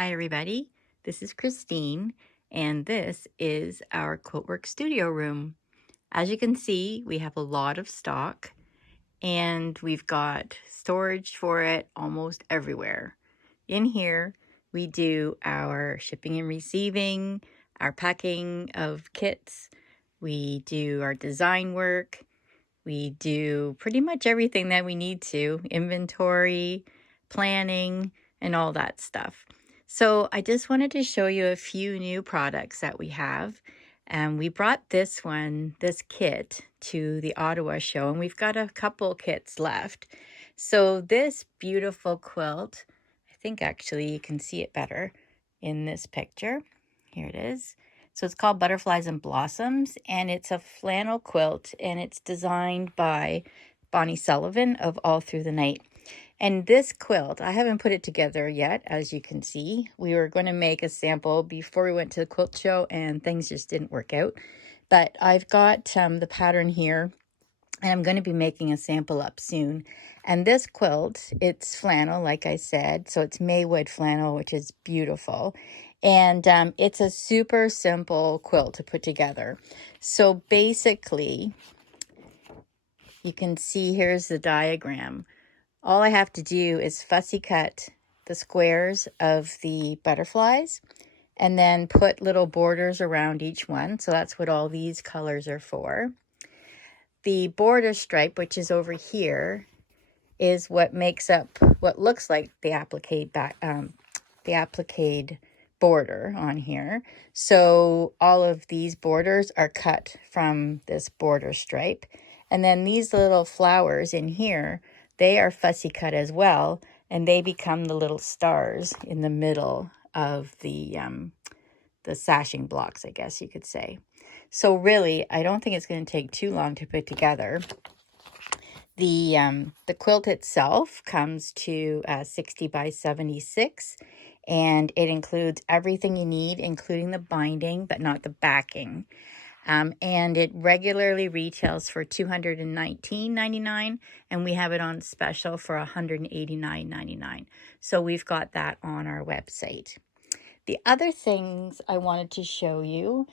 Hi everybody, this is Christine and this is our Quiltworks Studio room. As you can see, we have a lot of stock and we've got storage for it almost everywhere. In here, we do our shipping and receiving, our packing of kits, we do our design work, we do pretty much everything that we need to, inventory, planning, and all that stuff. So I just wanted to show you a few new products that we have. And we brought this kit, to the Ottawa show, and we've got a couple kits left. So this beautiful quilt, I think actually you can see it better in this picture. Here it is. So it's called Butterflies and Blossoms, and it's a flannel quilt, and it's designed by Bonnie Sullivan of All Through the Night. And this quilt, I haven't put it together yet, as you can see. We were going to make a sample before we went to the quilt show, and things just didn't work out. But I've got the pattern here, and I'm going to be making a sample up soon. And this quilt, it's flannel, like I said, so it's Maywood flannel, which is beautiful. And it's a super simple quilt to put together. So basically, you can see here's the diagram. All I have to do is fussy cut the squares of the butterflies and then put little borders around each one. So that's what all these colors are for. The border stripe, which is over here, is what makes up what looks like the applique border on here. So all of these borders are cut from this border stripe. And then these little flowers in here, they are fussy cut as well, and they become the little stars in the middle of the sashing blocks, I guess you could say. So really, I don't think it's going to take too long to put together. The quilt itself comes to 60 by 76, and it includes everything you need, including the binding, but not the backing. And it regularly retails for $219.99, and we have it on special for $189.99. So we've got that on our website. The other things I wanted to show you,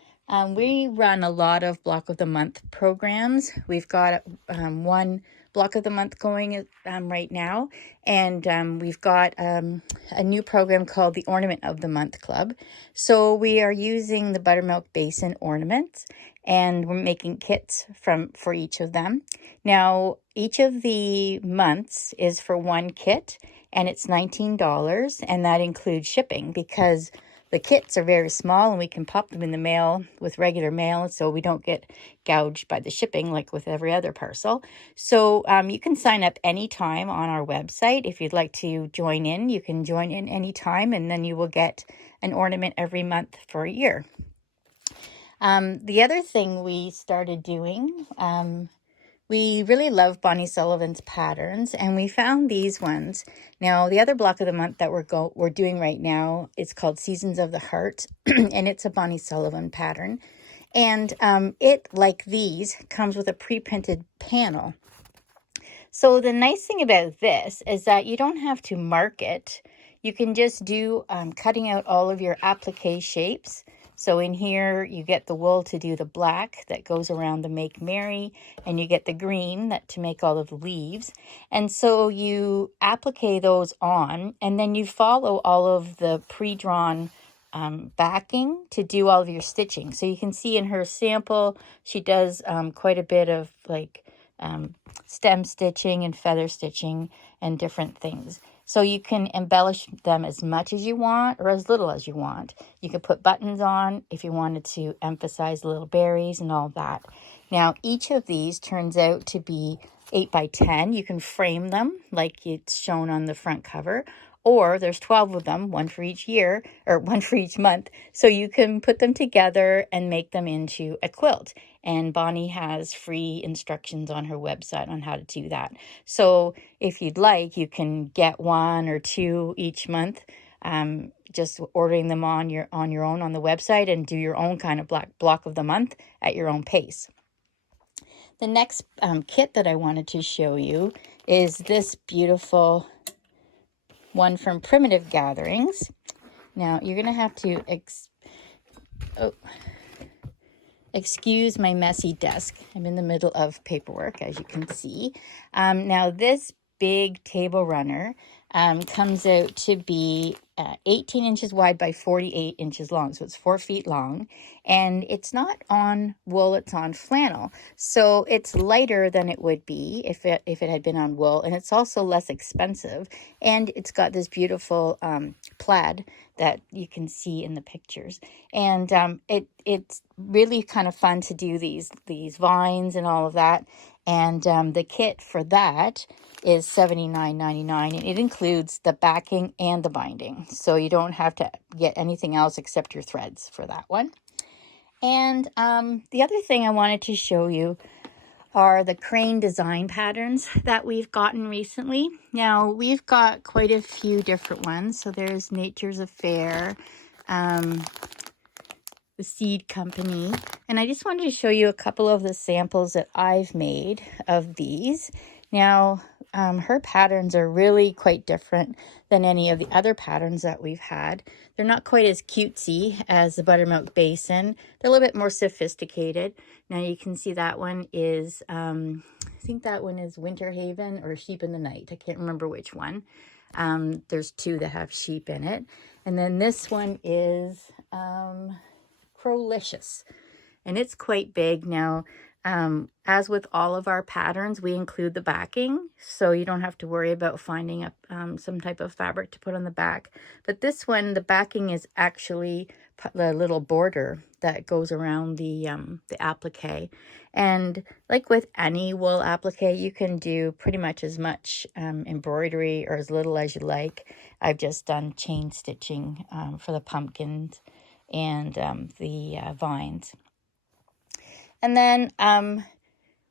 we run a lot of Block of the Month programs. We've got one Block of the Month going right now, and we've got a new program called the Ornament of the Month Club. So we are using the buttermilk basin ornaments, and we're making kits for each of them. Now, each of the months is for one kit, and it's $19, and that includes shipping because the kits are very small and we can pop them in the mail with regular mail, so we don't get gouged by the shipping like with every other parcel. So you can sign up anytime on our website. If you'd like to join in, you can join in anytime, and then you will get an ornament every month for a year. The other thing we started doing, we really love Bonnie Sullivan's patterns, and we found these ones. Now, the other Block of the Month that we're doing right now is called Seasons of the Heart, and it's a Bonnie Sullivan pattern. And it, like these, comes with a pre-printed panel. So the nice thing about this is that you don't have to mark it. You can just do cutting out all of your applique shapes. So in here, you get the wool to do the black that goes around the Make Merry, and you get the green to make all of the leaves. And so you applique those on, and then you follow all of the pre-drawn backing to do all of your stitching. So you can see in her sample, she does quite a bit of stem stitching and feather stitching and different things. So you can embellish them as much as you want or as little as you want. You could put buttons on if you wanted to emphasize little berries and all that. Now, each of these turns out to be 8 by 10. You can frame them like it's shown on the front cover, or there's 12 of them, one for each year or one for each month. So you can put them together and make them into a quilt. And Bonnie has free instructions on her website on how to do that. So if you'd like, you can get one or two each month, just ordering them on your own on the website, and do your own kind of block of the month at your own pace. The next kit that I wanted to show you is this beautiful one from Primitive Gatherings. Now, you're going to have to excuse my messy desk. I'm in the middle of paperwork, as you can see. Now, this big table runner comes out to be 18 inches wide by 48 inches long. So it's 4 feet long. And it's not on wool, it's on flannel. So it's lighter than it would be if it had been on wool. And it's also less expensive. And it's got this beautiful plaid that you can see in the pictures. And it's really kind of fun to do these vines and all of that. And the kit for that is $79.99, and it includes the backing and the binding. So you don't have to get anything else except your threads for that one. And the other thing I wanted to show you are the crane design patterns that we've gotten recently. Now, we've got quite a few different ones. So there's Nature's Affair, the Seed Company. And I just wanted to show you a couple of the samples that I've made of these. Now, her patterns are really quite different than any of the other patterns that we've had. They're not quite as cutesy as the Buttermilk Basin. They're a little bit more sophisticated. Now you can see that one is, I think that one is Winter Haven or Sheep in the Night. I can't remember which one. There's two that have sheep in it. And then this one is Crowlicious. And it's quite big. Now, as with all of our patterns, we include the backing, so you don't have to worry about finding some type of fabric to put on the back. But this one, the backing is actually the little border that goes around the applique. And like with any wool applique, you can do pretty much as much embroidery or as little as you like. I've just done chain stitching for the pumpkins and the vines. And then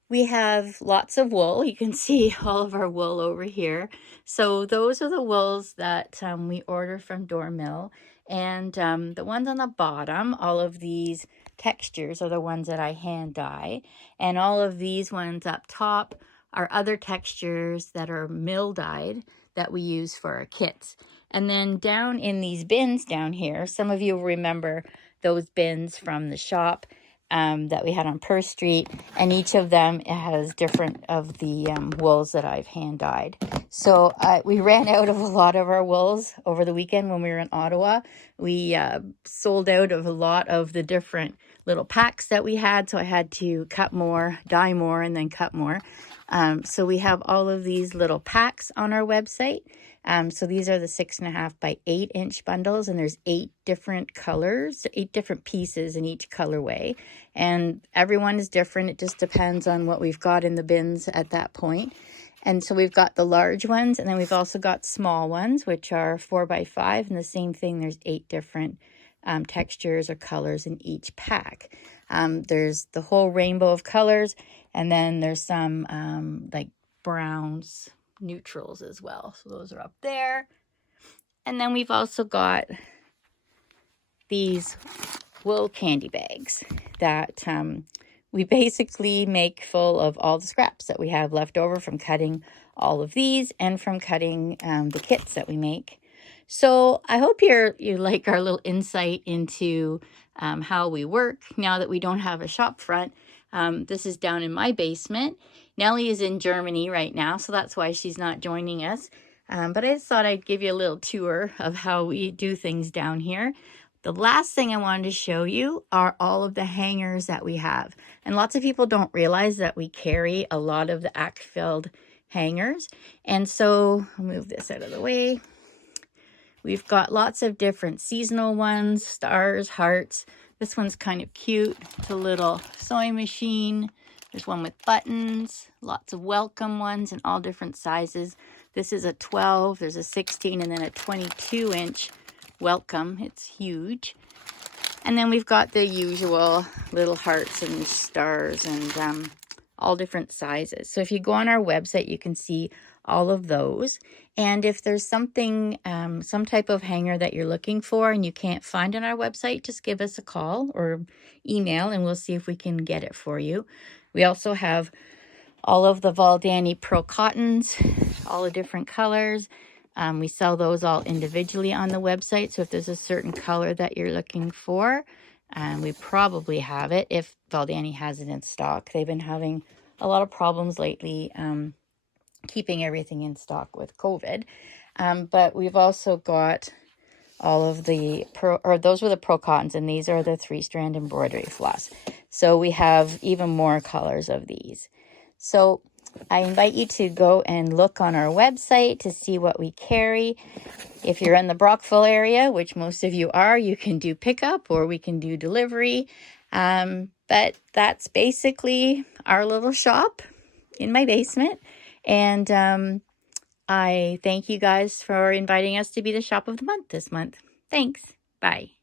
we have lots of wool. You can see all of our wool over here. So those are the wools that we order from Door Mill. And the ones on the bottom, all of these textures are the ones that I hand dye. And all of these ones up top are other textures that are mill dyed that we use for our kits. And then down in these bins down here, some of you will remember those bins from the shop that we had on Perth Street, and each of them has different of the wools that I've hand dyed. So we ran out of a lot of our wools over the weekend when we were in Ottawa. We sold out of a lot of the different little packs that we had, so I had to cut more, dye more, and then cut more. So we have all of these little packs on our website. So these are the 6.5 by 8 inch bundles, and there's 8 different colors, 8 different pieces in each colorway. And everyone is different. It just depends on what we've got in the bins at that point. And so we've got the large ones, and then we've also got small ones, which are 4 by 5. And the same thing, there's 8 different textures or colors in each pack. There's the whole rainbow of colors, and then there's some like browns, neutrals as well. So those are up there. And then we've also got these wool candy bags that we basically make full of all the scraps that we have left over from cutting all of these and from cutting the kits that we make. So I hope you like our little insight into how we work now that we don't have a shop front. This is down in my basement. Nellie is in Germany right now, so that's why she's not joining us. But I just thought I'd give you a little tour of how we do things down here. The last thing I wanted to show you are all of the hangers that we have. And lots of people don't realize that we carry a lot of the act-filled hangers. And so I'll move this out of the way. We've got lots of different seasonal ones, stars, hearts. This one's kind of cute. It's a little sewing machine. There's one with buttons, lots of welcome ones in all different sizes. This is a 12, there's a 16, and then a 22-inch welcome. It's huge. And then we've got the usual little hearts and stars and all different sizes. So if you go on our website, you can see all of those. And if there's something, some type of hanger that you're looking for and you can't find on our website, just give us a call or email and we'll see if we can get it for you. We also have all of the Valdani Pro Cottons, all the different colors. We sell those all individually on the website. So if there's a certain color that you're looking for, we probably have it if Valdani has it in stock. They've been having a lot of problems lately keeping everything in stock with COVID. But we've also got all of the those were the Pro Cottons, and these are the 3-strand embroidery floss. So we have even more colors of these. So I invite you to go and look on our website to see what we carry. If you're in the Brockville area, which most of you are, you can do pickup or we can do delivery. But that's basically our little shop in my basement. And I thank you guys for inviting us to be the shop of the month this month. Thanks. Bye.